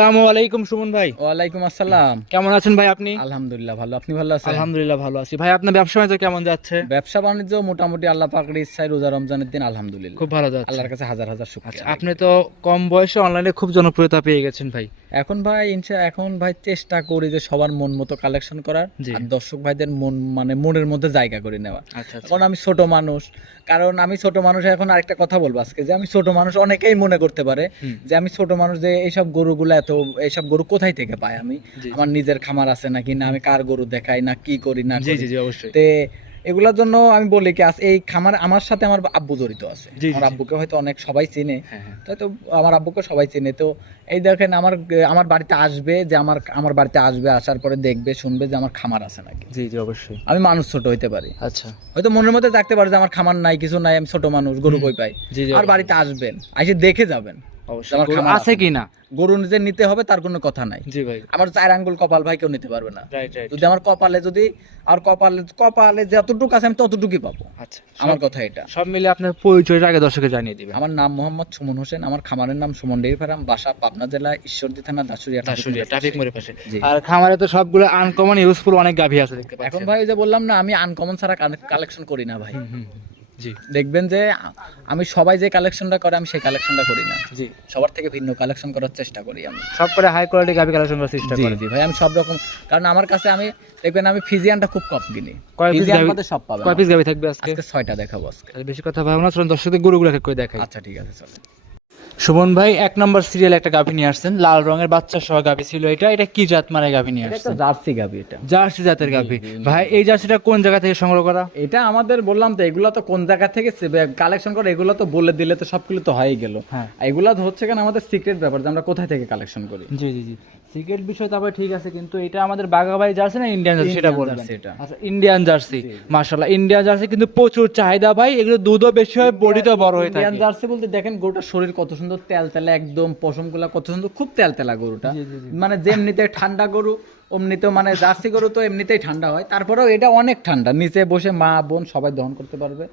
আসসালামু আলাইকুম সুমন ভাই। ওয়ালাইকুম আসসালাম। কেমন আছেন ভাই আপনি? আলহামদুলিল্লাহ ভালো। আপনি ভালো আছেন? আলহামদুলিল্লাহ ভালো আছি। ভাই আপনার ব্যবসা বাণিজ্য কেমন যাচ্ছে? ব্যবসা বাণিজ্য মোটামুটি আল্লাহ পাকের ইচ্ছায় রোজা রমজানের দিন আলহামদুলিল্লাহ। খুব ভালো যাচ্ছে। আল্লাহর কাছে হাজার হাজার আচ্ছা শুকরিয়া আপনি তো কম বয়সে অনলাইনে খুব জনপ্রিয়তা পেয়ে গেছেন ভাই। এখন ভাই ইনশা এখন ভাই চেষ্টা করি যে সবার মন মতো কালেকশন করার আর দর্শক ভাইদের মন মানে মনের মধ্যে জায়গা করে নেওয়া আচ্ছা এখন আমি ছোট মানুষ। কারণ আমি ছোট মানুষ এখন আরেকটা কথা বলব আজকে যে আমি ছোট মানুষ অনেকেই মনে করতে পারে যে আমি ছোট মানুষ যে এইসব গরুগুলো এত এইসব গরু কোথায় থেকে পাই আমি? আমার নিজের খামার আছে নাকি? না আমি কার গরু দেখাই না কি করি না জি জি অবশ্যই। তে এগুলোর জন্য আমি বলি কি এই খামার আমার সাথে আমার আব্বু জড়িত আছে। আমার আব্বুকে হয়তো অনেক সবাই চিনে। হ্যাঁ হ্যাঁ। তো আমার আব্বুকে সবাই চিনে। তো এই দেখেন আমার আমার বাড়িতে আসবে যে আমার আমার বাড়িতে আসবে আসার পরে দেখবে শুনবে যে আমার খামার আছে নাকি। জি জি অবশ্যই। আমি মানুষ ছোট হইতে পারি। আচ্ছা। হয়তো মনের মধ্যে থাকতে পারে যে আমার খামার নাই কিছু নাই আমি ছোট মানুষ গরু কই পাই। আর বাড়িতে আসবেন এসে দেখে যাবেন। অবশ্যই। আছে কি না গরু যে নিতে হবে তার কোনো কথা নাই। জি ভাই। আমার চার আঙ্গুল কপাল ভাই কেউ নিতে পারবে না। যদি আমার কপালে যদি আর কপালে কপালে যতটুকু আছে আমি ততটুকুই পাবো। আচ্ছা আমার কথা এটা। সব মিলে আপনার পরিচয়টা আগে দর্শকে জানিয়ে দিবেন। আমার নাম মোহাম্মদ সুমন হোসেন আমার খামারের নাম সুমন ডেইরি ফার্ম বাসা পাবনা জেলা ঈশ্বরদী থানা দাসুরিয়া দাসুরিয়া ট্রাফিক মোড়ের পাশে। আর খামারে তো সবগুলো আনকমন ইউজফুল অনেক গাভী আছে দেখতে এখন ভাই ওই যে বললাম না আমি আনকমন ছাড়া কালেকশন করি না ভাই। জি। দেখবেন যে আমি সবাই যে কালেকশনটা করে আমি সেই কালেকশনটা করি না। জি। সবার থেকে ভিন্ন কালেকশন করার চেষ্টা করি আমি। সব করে হাই কোয়ালিটি গাবি কালেকশন করার চেষ্টা করি জি ভাই আমি সব রকম কারণ আমার কাছে আমি দেখবেন আমি ফিজিয়ানটা খুব কম কিনি। কয় ফিজিয়ান মধ্যে সব পাবেন কয় পিস গাবি থাকবে আজকে? আজকে ছয়টা দেখাবো আজকে। বেশি কথা ভাবনা চলুন দর্শকদের গরুগুলো করে দেখাই। আচ্ছা ঠিক আছে চলো সুমন ভাই এক নম্বর সিরিয়াল একটা গাভী নিয়ে আসছেন। লাল রঙের বাচ্চা সহ গাভী ছিল এটা। এটা কি জাত মানে গাভী নিয়ে আসছেন? জার্সি গাবি এটা। জার্সি জাতের গাভী। ভাই এই জার্সিটা কোন জায়গা থেকে সংগ্রহ করা? এটা আমাদের বললাম তো এগুলো তো কোন জায়গা থেকে কালেকশন করে এগুলো তো বলে দিলে তো সবগুলো তো হয়েই গেল। হ্যাঁ। এগুলো তো হচ্ছে কেন আমাদের সিক্রেট ব্যাপার যে আমরা কোথায় থেকে কালেকশন করি? জি জি জি। সিক্রেট বিষয় তারপরে ঠিক আছে কিন্তু এটা আমাদের বাঘাবাড়ি জার্সি না ইন্ডিয়ান জার্সি? সেটা বলবেন। আচ্ছা ইন্ডিয়ান জার্সি। মাশাআল্লাহ ইন্ডিয়ান জার্সি কিন্তু প্রচুর চাহিদা ভাই এগুলো দুধও বেশি হয় বডিতেও বড় হয়ে ইন্ডিয়ান জার্সি বলতে দেখেন গোটা শরীর কত সুন্দর তেল তেলা একদম পশমগুলা কত সুন্দর খুব তেল তেলা গরুটা। মানে যেমনিতে ঠান্ডা গরু অমনিতে মানে জার্সি গরু তো এমনিতেই ঠান্ডা হয়। তারপরেও এটা অনেক ঠান্ডা। নিচে বসে মা বোন সবাই দহন করতে পারবে।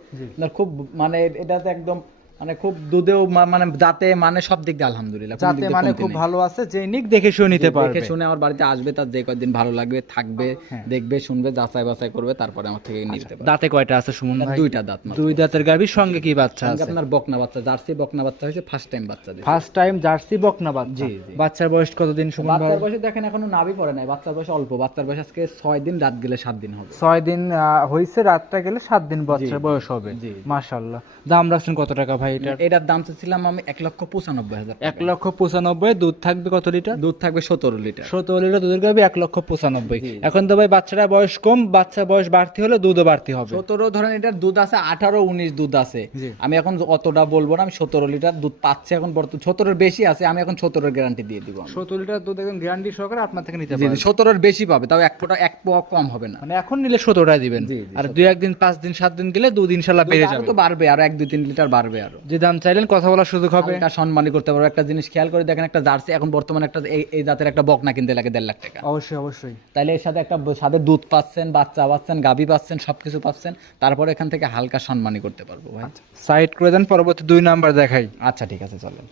খুব মানে এটাতে একদম মানে খুব দুধেও মানে দাঁতে মানে সব দিক দিয়ে আলহামদুলিল্লাহ দিয়ে মানে খুব ভালো আছে যে নিক দেখে শুনে নিতে পারবে দেখে শুনে আমার বাড়িতে আসবে তার যে কয়দিন ভালো লাগবে থাকবে হ্যাঁ। দেখবে শুনবে যাচাই বাছাই করবে তারপরে আমার থেকে নিতে পারবে। দাঁতে কয়টা আছে সুমন ভাই? দুইটা দাঁত। দুই দাঁতের গাভীর সঙ্গে কি বাচ্চা আছে? আপনার বকনা বাচ্চা জার্সি বকনা বাচ্চা হয়েছে ফার্স্ট টাইম বাচ্চা দিচ্ছে ফার্স্ট টাইম জার্সি বকনা বাচ্চা। জি, জি। বাচ্চার বয়স কতদিন সুমন ভাই? বাচ্চার বয়সে দেখেন এখনও নাভি পড়ে নাই বাচ্চার বয়স অল্প বাচ্চার বয়স আজকে ছয় দিন রাত গেলে সাত দিন হবে। ছয় দিন আহ, হয়েছে রাতটা গেলে সাত দিন বাচ্চার বয়স হবে জি। মাশাল্লাহ দাম রাখছেন কত টাকা ভাই? এটার এটার দাম চাচ্ছিলাম আমি এক লক্ষ পঁচানব্বই হাজার এক লক্ষ পঁচানব্বই দুধ থাকবে কত লিটার? দুধ থাকবে সতেরো লিটার। সতেরো লিটার দুধের গাবি এক লক্ষ পঁচানব্বই। এখন তো ভাই বাচ্চারা বয়স কম বাচ্চা বয়স বাড়তি হলে দুধও বাড়তি হবে। সতেরো ধরেন এটার দুধ আছে আঠারো উনিশ দুধ আছে। আমি এখন অতটা বলব না আমি সতেরো লিটার দুধ পাচ্ছি এখন বর্তমান সতেরোর বেশি আছে আমি এখন সতেরোর গ্যারান্টি দিয়ে দিব সতেরো লিটার দুধ এখন গ্যারান্টি সহকারে আপনার থেকে নিতে পারবেন। সতেরোর বেশি পাবে তাও এক ফোঁটা এক পোয়া কম হবে না। মানে এখন নিলে সতেরোটাই দিবেন। আর দুই একদিন পাঁচ দিন সাত দিন গেলে দুধ ইনশাল্লাহ বেড়ে যাবে। তো বাড়বে আর এক দুই তিন লিটার বাড়বে আরও। যে দাম চাইলেন কথা বলার সুযোগ হবে। হালকা সম্মানী করতে পারব। একটা জিনিস খেয়াল করে দেখেন একটা জার্সি এখন বর্তমানে একটা এই- জাতের একটা বকনা কিনতে লাগে দেড় লাখ টাকা। অবশ্যই অবশ্যই। তাইলে এর সাথে একটা সাথে দুধ পাচ্ছেন বাচ্চা পাচ্ছেন গাভী পাচ্ছেন সবকিছু পাচ্ছেন তারপরে এখান থেকে হালকা সম্মানী করতে পারব ভাই। সাইড করে দেন পরবর্তী দুই নাম্বার দেখাই। আচ্ছা ঠিক আছে চলেন।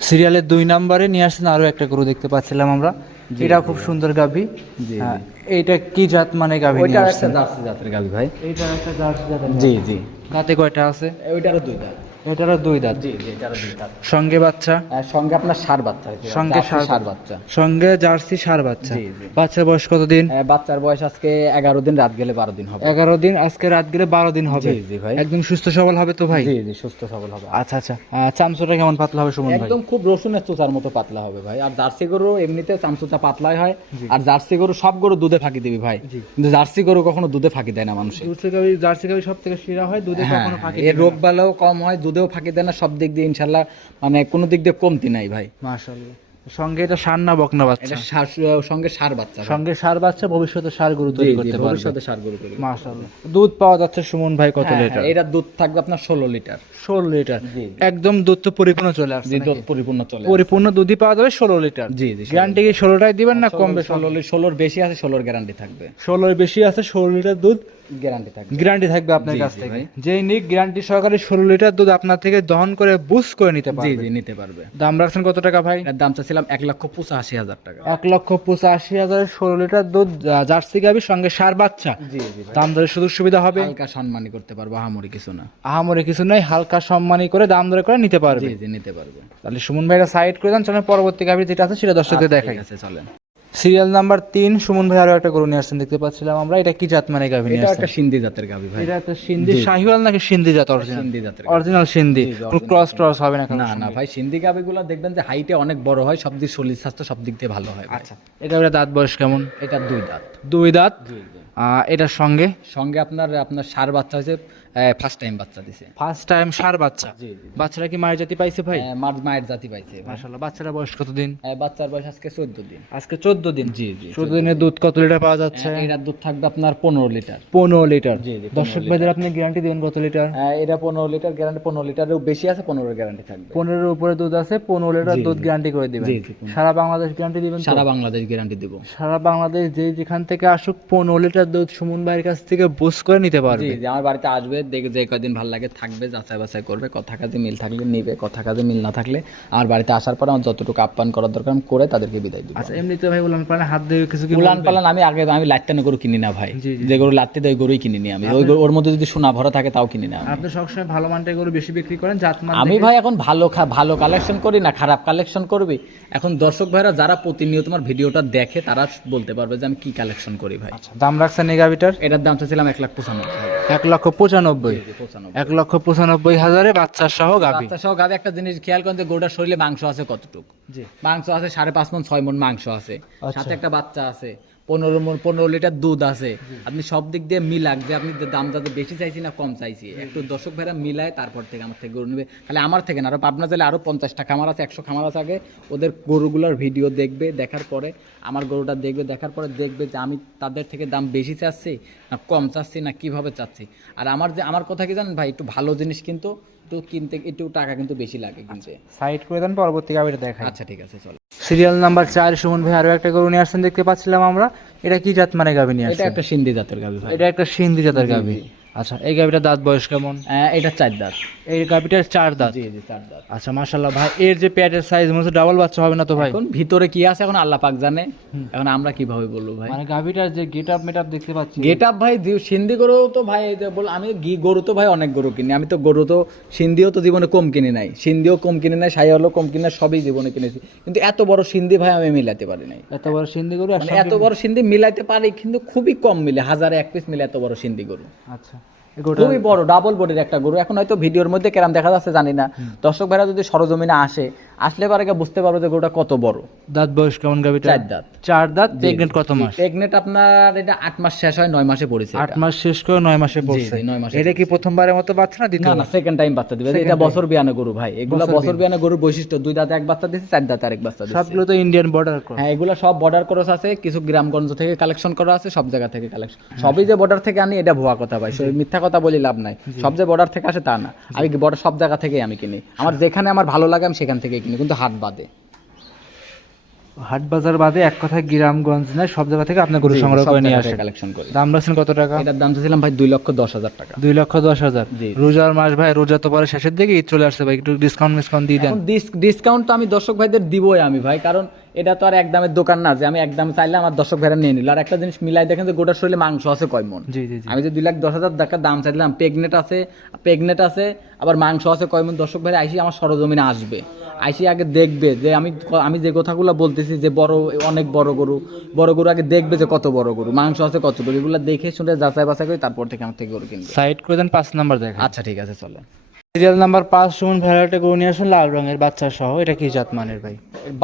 সিরিয়ালের দুই নাম্বারে নিয়ে আসছেন আরও একটা গরু দেখতে পাচ্ছিলাম আমরা। এটা খুব সুন্দর গাভী। জি, হ্যাঁ, এইটা কি জাত মানে গাভী নিয়ে ওইটা একটা জার্সি জাতের গাভী ভাই। এইটা একটা জার্সি জাতের জি জি। দাঁতে কয়টা আছে? ওইটারও দুই দাঁত। এটারও দুই দাঁত। জি জি এটারও দুই দাঁত। সঙ্গে বাচ্চা? সঙ্গে আপনার সার বাচ্চা সঙ্গে সার বাচ্চা। সঙ্গে জার্সি সার বাচ্চা। জি, জি। বাচ্চার বয়স কতদিন? বাচ্চার বয়স আজকে এগারো দিন রাত গেলে বারো দিন হবে। এগারো দিন আজকে রাত গেলে বারো দিন হবে। জি, জি ভাই। একদম সুস্থ সবল হবে তো ভাই? জি জি সুস্থ সবল হবে। আচ্ছা আচ্ছা। চামচটা কেমন পাতলা হবে সুমন ভাই? একদম খুব রসুনের চোচার মতো পাতলা হবে ভাই। আর জার্সি গরু এমনিতে চামচুচা পাতলাই হয়। আর জার্সি গরু সব গরু দুধে ফাঁকি দিবি ভাই। কিন্তু জার্সি গরু কখনো দুধে ফাঁকি দেয় না মানুষের জার্সি গাভি সব থেকে সেরা হয় দুধে হ্যাঁ, কখনো ফাঁকি এর রোগ বালাও কম হয় দুধেও ফাঁকি দেয় না সব দিক দিয়ে ইনশাল্লাহ মানে কোনো দিক দিয়ে কমতি নাই ভাই। মাশাআল্লাহ। সঙ্গে এটা সার না বকনা বাচ্চা? এটা সার- সঙ্গে সার বাচ্চা সঙ্গে সার বাচ্চা ভবিষ্যতে সার গরু তৈরি করতে পারবে। ভবিষ্যতে সার গরু তৈরি মাশাআল্লাহ। দুধ পাওয়া যাচ্ছে সুমন ভাই কত হ্যাঁ, লিটার? হ্যাঁ, এটার দুধ থাকবে আপনার ষোলো লিটার। ষোলো লিটার। একদম দুধ তো পরিপূর্ণ চলে আসছে দুধ পরিপূর্ণ চলে পরিপূর্ণ দুধই পাওয়া যাবে ষোলো লিটার। জি জি গ্যারান্টি কি দিবেন না কম বেশি ষোলো ষোলোর বেশি আছে ষোলোর গ্যারান্টি থাকবে। ষোলোর বেশি আছে ষোলো লিটার দুধ গ্যারান্টি থাকবে। গ্যারান্টি থাকবে আপনার কাছ থেকে। ভাই। যেই নিক গ্যারান্টি সহকারে ষোলো লিটার দুধ আপনার থেকে দহন করে বুস করে নিতে পারবে। জি নিতে পারবে। দাম রাখছেন কত টাকা ভাই? দাম চাচ্ছিলাম এক লক্ষ পঁচাশি হাজার টাকা। এক লক্ষ পঁচাশি হাজারের ষোলো লিটার দুধ জার্সি গাবির সঙ্গে সার বাচ্চা। জি জি দাম দরে সুযোগ সুবিধা হবে। হালকা সম্মানই করতে পারব আহামরি কিছু না। আহামরি কিছু নাই হালকা সম্মানী করে দাম দরে করে নিতে পারবে। জি জি নিতে পারব। তাহলে সুমন ভাইরা সাইড করে দেন চলেন পরবর্তী গাভীর যেটা আছে সেটা দর্শকদের দেখাই ঠিক আছে চলেন। সিরিয়াল নাম্বার তিন সুমন ভাই আরও একটা গরু নিয়ে আসছেন দেখতে পাচ্ছিলাম আমরা। এটা কি জাত মানে গাভী নিয়ে এটা একটা সিন্ধি জাতের গাভি ভাই। এটা একটা সিন্ধি। শাহিওয়াল নাকি সিন্ধি জাত অরিজিনাল সিন্ধি জাতের অরিজিনাল সিন্ধি। ক্রস ট্রস হবে না না না ভাই সিন্ধি গাভিগুলো দেখবেন যে হাইটে অনেক বড় হয় সব দিক শরীর স্বাস্থ্য সব দিক দিয়ে ভালো হয় আচ্ছা এটা ওটা দাঁত বয়স কেমন? এটা দুই দাঁত। দুই দাঁত? এটার সঙ্গে? সঙ্গে আপনার আপনার সার বাচ্চা হয়েছে ফার্স্ট টাইম বাচ্চা দিছে। ফার্স্ট টাইম সার বাচ্চা? বাচ্চারা কি মায়ের জাতি পাইছে ভাই? হ্যাঁ, মায়ের জাতি পাইছে ভাই। মাশাল্লাহ বাচ্চারা বয়স কতদিন? হ্যাঁ, বাচ্চার বয়স আজকে চোদ্দ দিন। আজকে চোদ্দ দিন? জি জি চোদ্দ দিনের দুধ কত লিটার পাওয়া যাচ্ছে? এটার দুধ থাকবে আপনার পনেরো লিটার। পনেরো লিটার। জি, জি, দর্শক ভাইদের আপনি গ্যারান্টি দেবেন কত লিটার? হ্যাঁ, এটা পনেরো লিটার গ্যারান্টি পনেরো লিটারেও বেশি আছে পনেরো গ্যারান্টি থাকবে। পনেরোর উপরে দুধ আছে পনেরো লিটার দুধ গ্যারান্টি করে দিবেন। সারা বাংলাদেশ গ্যারান্টি দিবেন সারা বাংলাদেশ গ্যারান্টি দিব। সারা বাংলাদেশ যে যেখান থেকে আসুক পনেরো লিটার দুধ সুমন ভাইয়ের কাছ থেকে বুস করে নিতে পারবে। জি আমার বাড়িতে আসবে দেখে যে কয়দিন ভালো লাগে থাকবে যাচাই বাছাই করবে কথা কাজে মিল থাকলে নিবে কথা কাজে মিল না থাকলে আমার বাড়িতে আসার পর আমার যতটুকু আপ্যায়ন করার দরকার আমি করে তাদেরকে বিদায় দিব। আচ্ছা এমনিতে ভাই বললাম পারে হাত দিয়ে কিছু কি উলান পালান আমি আগে আমি লাত্তানে গরু কিনি না ভাই। যে গরু লাত্তি দেয় গরুই কিনি নি আমি। ওই ওর মধ্যে যদি সোনা ভরা থাকে তাও কিনি না। আপনি সবসময় ভালো মানটাই গরু বেশি বিক্রি করেন জাত মান আমি ভাই এখন ভালো ভালো কালেকশন করি না খারাপ কালেকশন করবি। এখন দর্শক ভাইরা যারা প্রতিনিয়ত তোমার ভিডিওটা দেখে তারা বলতে পারবে যে আমি কি কালেকশন করি ভাই। আচ্ছা, দাম রাখছেন এই এটার দাম চাইছিলাম এক লাখ পঁচানব্বই এক লক্ষ পঁচানব্বই। এক লক্ষ পঁচানব্বই হাজারে বাচ্চা সহ গাভী। বাচ্চা সহ গাভী। একটা জিনিস খেয়াল করেন যে গরুটার শরীরে মাংস আছে কতটুকু। মাংস আছে সাড়ে পাঁচ মন ছয় মন মাংস আছে। আচ্ছা। সাথে একটা বাচ্চা আছে। পনেরো মন পনেরো লিটার দুধ আছে। আপনি সব দিক দিয়ে মিলাক যে আপনি দাম যাতে বেশি চাইছি না কম চাইছি। একটু দর্শক ভাইরা মিলায় তারপর থেকে আমার থেকে গরু নেবে। তাহলে আমার থেকে না আরও পাবনা জেলে আরও পঞ্চাশটা খামার আছে একশো খামার আছে আগে। ওদের গরুগুলোর ভিডিও দেখবে দেখার পরে আমার গরুটা দেখবে দেখার পরে দেখবে যে আমি তাদের থেকে দাম বেশি চাচ্ছি না কম চাচ্ছি না কীভাবে চাচ্ছি। আর আমার যে আমার কথা কি জানেন ভাই? একটু ভালো জিনিস কিন্তু একটু কিনতে একটু টাকা কিন্তু বেশি লাগে কিনতে। সাইড করে দেন পরবর্তী গাভিটা দেখাই। আচ্ছা ঠিক আছে চলো। সিরিয়াল নাম্বার চার সুমন ভাই আরও একটা গরু নিয়ে আসছেন দেখতে পাচ্ছিলাম আমরা। এটা কি জাত মানে গাভী নিয়ে আসছে এটা একটা সিন্ধি জাতের গাভী ভাই। এটা একটা সিন্ধি জাতের গাভি। আচ্ছা এই গাভিটার দাঁত বয়স কেমন? এটা চার দাঁত। এই গাভিটার চার দাঁত? জি জি চার দাঁত। আচ্ছা মাশাল্লাহ ভাই এর যে প্যাটের সাইজ মনে হচ্ছে ডাবল বাচ্চা হবে না তো ভাই? এখন ভিতরে কি আছে এখন আল্লাহ পাক জানে। এখন আমরা কীভাবে বলব ভাই? মানে গাভিটার যে গেট আপ মেট আপ দেখতে পাচ্ছি। গেট আপ ভাই সিন্ধি গরু তো ভাই বল আমি গি- গরু তো ভাই অনেক গরু কিনি। আমি তো গরু তো সিন্ধিও তো জীবনে কম কিনে নাই। সিন্ধিও কম কিনে নাই সাই হলো কম কিনে সবই জীবনে কিনেছি। কিন্তু এত বড় সিন্ধি ভাই আমি মিলাতে পারি নাই। এত বড় সিন্ধি গরু মানে এত বড় সিন্ধি মিলাইতে পারি কিন্তু খুবই কম মিলে। হাজারে এক পিস মিলে এত বড় সিন্ধি গরু। আচ্ছা। খুবই বড় ডাবল বোর্ডের একটা গরু। এখন হয়তো ভিডিওর মধ্যে কেরাম দেখা যাচ্ছে জানি না। দর্শক ভাইরা যদি সরজমিনে আসে আসলে পারে বুঝতে পারবে যে গরুটা কত বড়। দাঁত বয়স কেমন গাভিটা? চার দাঁত। চার দাঁত প্রেগনেন্ট কত মাস? প্রেগনেট আপনার এটা আট মাস শেষ হয় নয় মাসে পড়েছে আট মাস শেষ করে নয় মাসে পড়ছে। নয় মাসে এটা কি প্রথমবার মতো বাচ্চা না দ্বিতীয় না সেকেন্ড টাইম বাচ্চা দিবে। এটা বছর বিয়ানো গরু ভাই। এগুলা বছর বিয়ানো গরুর বৈশিষ্ট্য দুই দাঁতে এক বাচ্চা দিচ্ছে চার দাঁতে আরেক বাচ্চা দিচ্ছে সবগুলো তো ইন্ডিয়ান বর্ডার ক্রস হ্যাঁ এগুলো সব বর্ডার ক্রস আছে কিছু গ্রামগঞ্জ থেকে কালেকশন করা আছে সব জায়গা থেকে কালেকশন সবই যে বর্ডার থেকে আনি এটা ভুয়া কথা ভাই। মিথ্যা কথা বলি লাভ নাই। সব যে বর্ডার থেকে আসে তা না। আমি বর্ডার সব জায়গা থেকেই আমি কিনি। আমার যেখানে আমার ভালো লাগে আমি সেখান থেকে কিনি কিন্তু হাট বাদে। হাট বাজার বাদে এক কথায় গ্রামগঞ্জ নাই সব জায়গা থেকে আপনি গরু সংগ্রহ করে নিয়ে আসেন। কালেকশন করি। দাম রাখছেন কত টাকা? এটার দাম চাইছিলাম ভাই দুই লক্ষ দশ হাজার টাকা। দুই লক্ষ দশ হাজার। রোজার মাস ভাই রোজা তো পরে শেষের দিকে ঈদ চলে আসছে ভাই একটু ডিসকাউন্ট মিসকাউন্ট দিয়ে দেন। ডিসকাউন্ট তো আমি দর্শক ভাইদের দিবই আমি ভাই কারণ এটা তো আর এক দামের দোকান না যে আমি এক দামে চাইলে আমার দর্শক ভাইরা নিয়ে নিল। আর একটা জিনিস মিলাই দেখেন যে গোটা শরীরে মাংস আছে কয় মন। আমি যে দুই লাখ দশ হাজার টাকা দাম চাইলাম প্রেগনেট আছে প্রেগনেট আছে আবার মাংস আছে কয় মন দর্শক ভাইরা আইসি আমার সরজমিনে আসবে। আইসি আগে দেখবে যে আমি আমি যে কথাগুলো বলতেছি যে বড় অনেক বড় গরু বড় গরু আগে দেখবে যে কত বড় গরু মাংস আছে কত গরু এগুলো দেখে শুনে যাচাই বাছাই করে তারপর থেকে আমার থেকে গরু কিনবে। সাইড করে দেন পাঁচ নাম্বার দেখা আচ্ছা ঠিক আছে চলো। সিরিয়াল নাম্বার পাঁচ সুমন ভ্যারাইটি গরু নিয়ে আসুন লাল রঙের বাচ্চা সহ। এটা কি জাত মানের ভাই?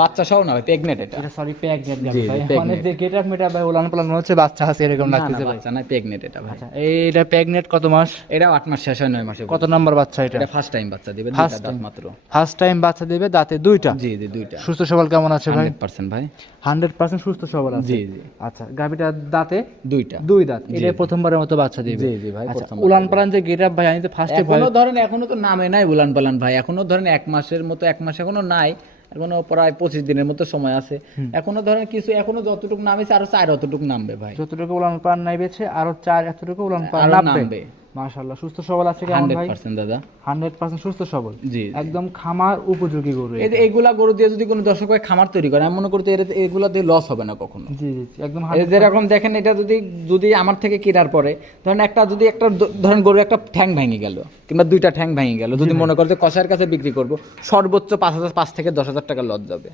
বাচ্চা সহ না ভাই প্রেগনেট এটা। এটা সরি গেট ভাই। মানে যে গেট আপ মেটা ভাই ওলান পালান হচ্ছে বাচ্চা আছে এরকম লাগতেছে ভাই। বাচ্চা না প্রেগনেট এটা ভাই। আচ্ছা এইটা প্রেগনেট কত মাস? এটা আট মাস শেষ হয় নয় মাসে কত নাম্বার বাচ্চা এটা? এটা ফার্স্ট টাইম বাচ্চা দিবে দুইটা দাঁত মাত্র। ফার্স্ট টাইম বাচ্চা দেবে দাঁতে দুইটা? জি জি দুইটা। সুস্থ সবল কেমন আছে ভাই? হান্ড্রেড পার্সেন্ট ভাই। হান্ড্রেড পার্সেন্ট সুস্থ সবল আছে? জি জি। আচ্ছা গাভিটা দাঁতে? দুইটা। দুই দাঁত। এটা প্রথমবারের মতো বাচ্চা দিবে। জি জি ভাই আচ্ছা প্রথম উলান পালান যে গেট আপ ভাই আমি তো ফার্স্টে এখনও ধরেন এখনও তো নামে নাই উলান পালান ভাই। এখনও ধরেন এক মাসের মতো এক মাস এখনও নাই এখনও প্রায় পঁচিশ দিনের মতো সময় আছে। এখনও ধরেন কিছু এখনও যতটুকু নামেছে আরও চার অতটুকু নামবে ভাই। যতটুকু উলান পালান নাই বেছে আরও চার এতটুকু উলান পালান নামবে। মাশাআল্লাহ সুস্থ সবল আছে কেমন ভাই? পার্সেন্ট দাদা। হান্ড্রেড পার্সেন্ট সুস্থ সবল? জি একদম খামার উপযোগী গরু এই যে এইগুলা গরু দিয়ে যদি কোনো দর্শক ভাই খামার তৈরি করে আমি মনে করতে এগুলা দিয়ে লস হবে না কখনো। জি জি একদম এই যেরকম দেখেন এটা যদি যদি আমার থেকে কেনার পরে ধরেন একটা যদি একটা ধরেন গরু একটা ঠ্যাং ভেঙে গেল কিংবা দুইটা ঠ্যাং ভেঙে গেল যদি মনে করতে কষার কাছে বিক্রি করব সর্বোচ্চ পাঁচ হাজার পাঁচ থেকে দশ হাজার টাকা লস যাবে।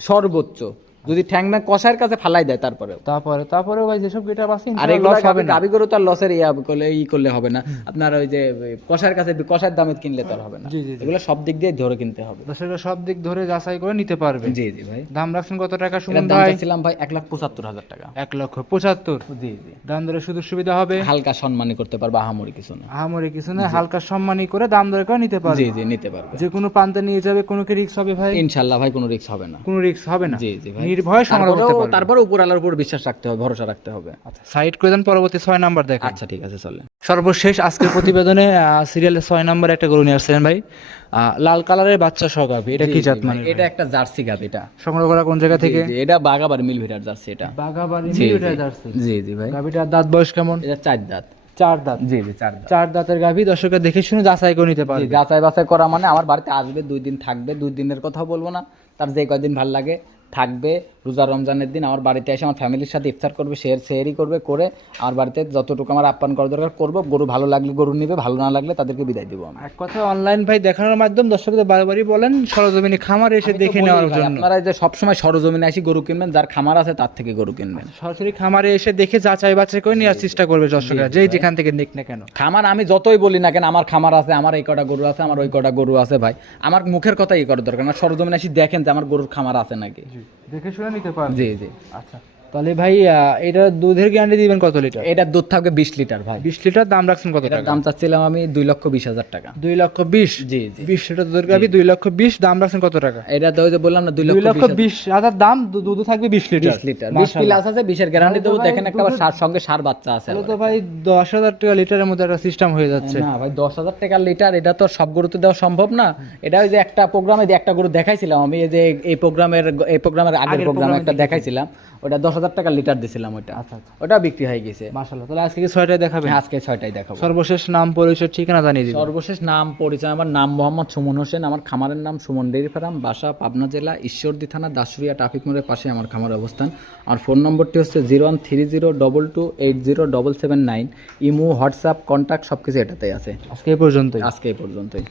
সর্বোচ্চ। যদি ঠ্যাং ভ্যাং কষার কাছে ফালাই দেয় তারপরে তারপরে তারপরে ভাই যেসব গেটার আছে আর এগুলো হবে না। গাবি গরু তো লসের ইয়া করলে ই করলে হবে না। আপনার ওই যে কষার কাছে কষার দামে কিনলে তো হবে না। জি, জি, জি। এগুলো সব দিক দিয়ে ধরে কিনতে হবে। দর্শকরা সব দিক ধরে যাচাই করে নিতে পারবে। জি জি ভাই। দাম রাখছেন কত টাকা সুমন দাম ভাই? চাচ্ছিলাম ভাই এক লাখ পঁচাত্তর হাজার টাকা। এক লক্ষ পঁচাত্তর। জি জি। দাম দরে সুযোগ সুবিধা হবে। হালকা সম্মানই করতে পারব আহামরি কিছু না। আহামরি কিছু না হালকা সম্মানী করে দাম দরে করে নিতে পারবে। জি জি নিতে পারবে। যে কোনো প্রান্তে নিয়ে যাবে কোনো কি রিক্স হবে ভাই? ইনশাল্লাহ ভাই কোনো রিস্ক হবে না। কোনো রিস্ক হবে না। জি জি ভাই। নির্ভয়ে সংগ্রহ করতে তারপরে উপর আলার উপর বিশ্বাস রাখতে হবে ভরসা রাখতে হবে। আচ্ছা সাইড করে দেন পরবর্তী ছয় নাম্বার আচ্ছা ঠিক আছে চলে সর্বশেষ আজকের প্রতিবেদনে সিরিয়ালের ছয় নাম্বার একটা গরু নিয়ে আসছিলেন ভাই। লাল কালারের বাচ্চা সগাবি এটা কি জাত মানে? এটা একটা জার্সি এটা। সংগ্রহ করা কোন জায়গা থেকে? এটা মিল ভিটার জার্সি এটা। Bagabari military jersey. জি জি ভাই। গাভিটার দাঁত বয়স কেমন? এটা চার দাঁত। চার দাঁত। জি জি চার দাঁত। চার দাঁতের গাভি দর্শকরা দেখে শুনে যাচাই করে নিতে জি, পারবে। যাচাই বাছাই করা মানে আমার বাড়িতে আসবে দুই দিন থাকবে দুই দিনের কথা বলব না। তার যে কয়দিন ভালো লাগে থাকবে। রোজা রমজানের দিন আমার বাড়িতে এসে আমার ফ্যামিলির সাথে ইফতার করবে শেয়ার শেয়ারই করবে করে আমার বাড়িতে যতটুকু আমার আপ্যায়ন করা দরকার করব। গরু ভালো লাগলে গরু নিবে ভালো না লাগলে তাদেরকে বিদায় দিব আমি। এক কথা অনলাইন ভাই দেখানোর মাধ্যম দর্শকদের বারবারই বলেন সরজমিনী খামারে এসে দেখে নেওয়ার জন্য। আপনারা যে সবসময় সরজমিনে আসি গরু কিনবেন যার খামার আছে তার থেকে গরু কিনবেন। সরাসরি খামারে এসে দেখে যাচাই বাছাই করে নেওয়ার চেষ্টা করবে দর্শকরা যেই যেখান থেকে নিক না কেন। খামার আমি যতই বলি না কেন আমার খামার আছে আমার এই কটা গরু আছে আমার ওই কটা গরু আছে ভাই। আমার মুখের কথা এই করা দরকার না সরজমিনে আসি দেখেন যে আমার গরুর খামার আছে নাকি। দেখে শুনে নিতে পারবে। জি জি। আচ্ছা। তাহলে ভাই এটা দুধের গ্যারান্টি দিবেন কত লিটার এটার দুধ থাকবে বিশ লিটার ভাই। বিশ লিটার দাম রাখছেন কত টাকা? দাম চাচ্ছিলাম আমি দুই লক্ষ বিশ হাজার টাকা। দুই লক্ষ বিশ? জি বিশ লিটার দুধের গাভি দুই লক্ষ বিশ দাম রাখছেন কত টাকা? এটা তো যে বললাম না দুই লক্ষ বিশ হাজার। দাম দুধ থাকবে বিশ লিটার বিশ লিটার বিশ প্লাস আছে বিশের গ্যারান্টি দেবো। দেখেন একটা সার সঙ্গে সার বাচ্চা আছে তো ভাই দশ হাজার টাকা লিটারের মধ্যে একটা সিস্টেম হয়ে যাচ্ছে। না ভাই দশ হাজার টাকার লিটার এটা তো সব গরুতে দেওয়া সম্ভব না। এটা ওই যে একটা প্রোগ্রামে একটা গরু দেখাইছিলাম আমি এই যে এই প্রোগ্রামের এই প্রোগ্রামের আগের প্রোগ্রামে একটা দেখাইছিলাম ওটা দশ হাজার টাকার লিটার দিছিলাম ওটা আচ্ছা, ওটা বিক্রি হয়ে গেছে। মাশাল্লাহ তাহলে আজকে কি ছয়টায় দেখাবেন? হ্যাঁ, আজকে ছয়টাই দেখাবো। সর্বশেষ নাম পরিচয় ঠিকানা জানিয়ে দিবেন। সর্বশেষ নাম পরিচয় আমার নাম মোহাম্মদ সুমন হোসেন আমার খামারের নাম সুমন ডেরি ফার্ম বাসা পাবনা জেলা ঈশ্বরদী থানা দাসুরিয়া ট্রাফিক মোড়ের পাশে আমার খামার অবস্থান। আর ফোন নম্বরটি হচ্ছে zero one three zero double two eight zero double seven nine. Imo WhatsApp contact সব কিছু এটাতেই আছে। আজকে এই পর্যন্তই। আজকে এই পর্যন্তই।